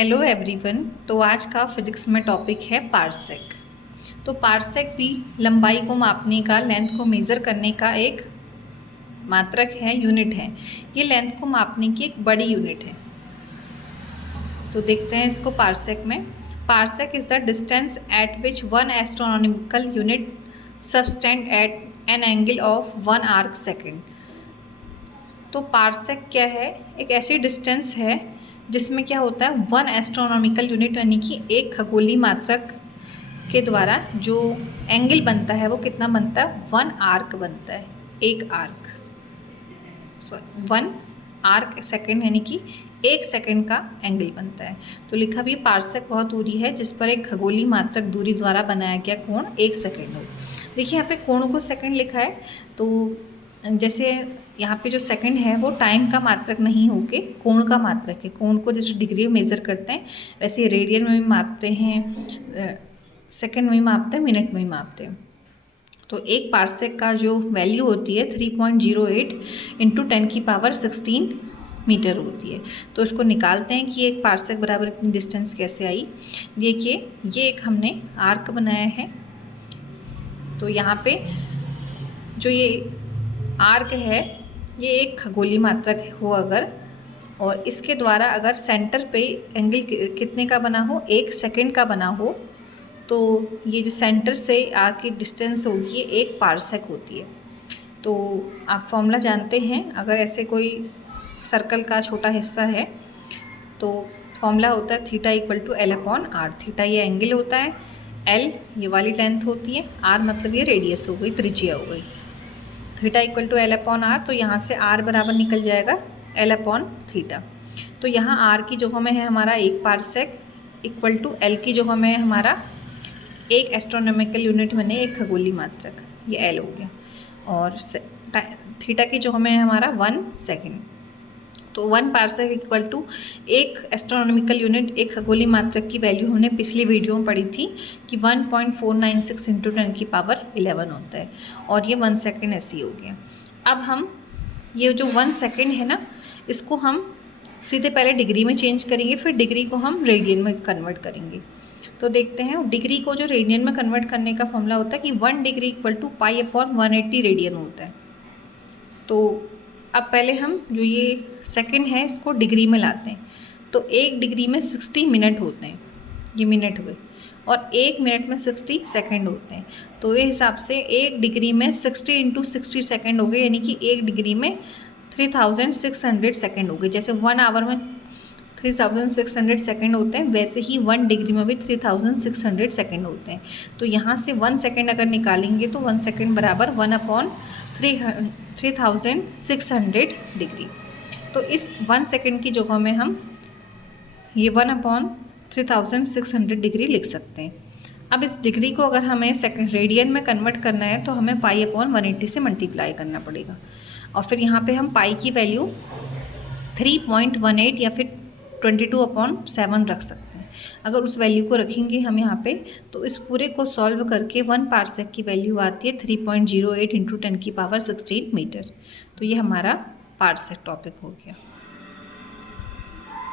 Hello everyone. तो आज का फिजिक्स में टॉपिक है पार्सेक। तो पार्सेक भी लंबाई को मापने का, लेंथ को मेज़र करने का एक मात्रक है, यूनिट है। ये लेंथ को मापने की एक बड़ी यूनिट है। तो देखते हैं इसको पार्सेक में। Parsec is the distance at which one astronomical unit subtend at an angle of 1 arc second. तो पार्सेक क्या है? एक ऐसी डिस्टेंस है जिसमें क्या होता है, 1 एस्ट्रोनॉमिकल यूनिट यानी कि एक खगोलीय मात्रक के द्वारा जो एंगल बनता है वो कितना बनता है? 1 आर्क बनता है, एक आर्क, सॉरी 1 आर्क सेकेंड यानी कि एक सेकेंड का एंगल बनता है। तो लिखा भी पार्सेक वह दूरी है जिस पर एक खगोलीय मात्रक दूरी द्वारा बनाया गया कोण 1 सेकेंड हो। देखिए यहाँ पे कोण को सेकेंड लिखा है, तो जैसे यहाँ पे जो सेकंड है वो टाइम का मात्रक नहीं होके कोण का मात्रक है। कोण को जैसे डिग्री में मेज़र करते हैं वैसे रेडियन में भी मापते हैं, सेकंड में भी मापते हैं, मिनट में भी मापते हैं। तो एक पार्सेक का जो वैल्यू होती है 3.08 इंटू 10⁻16 मीटर होती है। तो इसको निकालते हैं कि एक पार्सेक बराबर इतनी डिस्टेंस कैसे आई। देखिए ये एक हमने आर्क बनाया है, तो यहाँ पे जो ये आर्क है ये एक खगोलीय मात्रक हो अगर, और इसके द्वारा अगर सेंटर पे एंगल कितने का बना हो, 1 सेकेंड का बना हो, तो ये जो सेंटर से आर्क की डिस्टेंस होगी ये 1 पार्सेक होती है। तो आप फॉर्मूला जानते हैं, अगर ऐसे कोई सर्कल का छोटा हिस्सा है तो फॉर्मूला होता है theta equal to L/r। Theta ये एंगल होता है, L ये वाली लेंथ होती है, R मतलब ये रेडियस हो गई, त्रिज्या हो गई। थीटा इक्वल टू L/r, तो यहाँ से R बराबर निकल जाएगा L/थीटा। तो यहाँ R की जगह में है हमारा 1 पार्सेक इक्वल टू L की जगह में है हमारा एक एस्ट्रोनॉमिकल यूनिट बने एक खगोलीय मात्रक, ये L हो गया, और थीटा की जगह में है हमारा 1 सेकेंड। तो 1 पार्सेक इक्वल टू एक एस्ट्रोनॉमिकल यूनिट एक खगोलीय मात्रक की वैल्यू हमने पिछली वीडियो में पढ़ी थी कि 1.496 इंटू 10⁻11 होता है, और ये 1 सेकेंड ऐसे ही हो गया। अब हम ये जो 1 सेकेंड है ना, इसको हम सीधे पहले डिग्री में चेंज करेंगे, फिर डिग्री को हम रेडियन में कन्वर्ट करेंगे। तो देखते हैं, डिग्री को जो रेडियन में कन्वर्ट करने का फॉर्मूला होता है कि 1 डिग्री इक्वल टू π/180 रेडियन होता है। तो अब पहले हम जो ये सेकंड है इसको डिग्री में लाते हैं, तो 1 डिग्री में 60 मिनट होते हैं, ये मिनट हुए, और 1 मिनट में 60 सेकंड होते हैं। तो ये हिसाब से 1 डिग्री में 60 इंटू 60 सेकेंड हो गए, यानी कि 1 डिग्री में 3600 सेकेंड हो गए। जैसे 1 आवर में 3600 सेकेंड होते हैं, वैसे ही 1 डिग्री में भी 3600 सेकेंड होते हैं। तो यहाँ से 1 सेकेंड अगर निकालेंगे तो 1 सेकेंड बराबर 1/3600 डिग्री। तो इस 1 सेकेंड की जगह में हम ये 1/3600 डिग्री लिख सकते हैं। अब इस डिग्री को अगर हमें सेकेंड रेडियन में कन्वर्ट करना है तो हमें π/180 से मल्टीप्लाई करना पड़ेगा, और फिर यहाँ पे हम पाई की वैल्यू 3.18 या फिर 22/7 रख सकते हैं। अगर उस वैल्यू को रखेंगे हम यहाँ पे, तो इस पूरे को सॉल्व करके 1 पार्सेक की वैल्यू आती है 3.08 इंटू 10⁻16 मीटर। तो ये हमारा पार्सेक टॉपिक हो गया।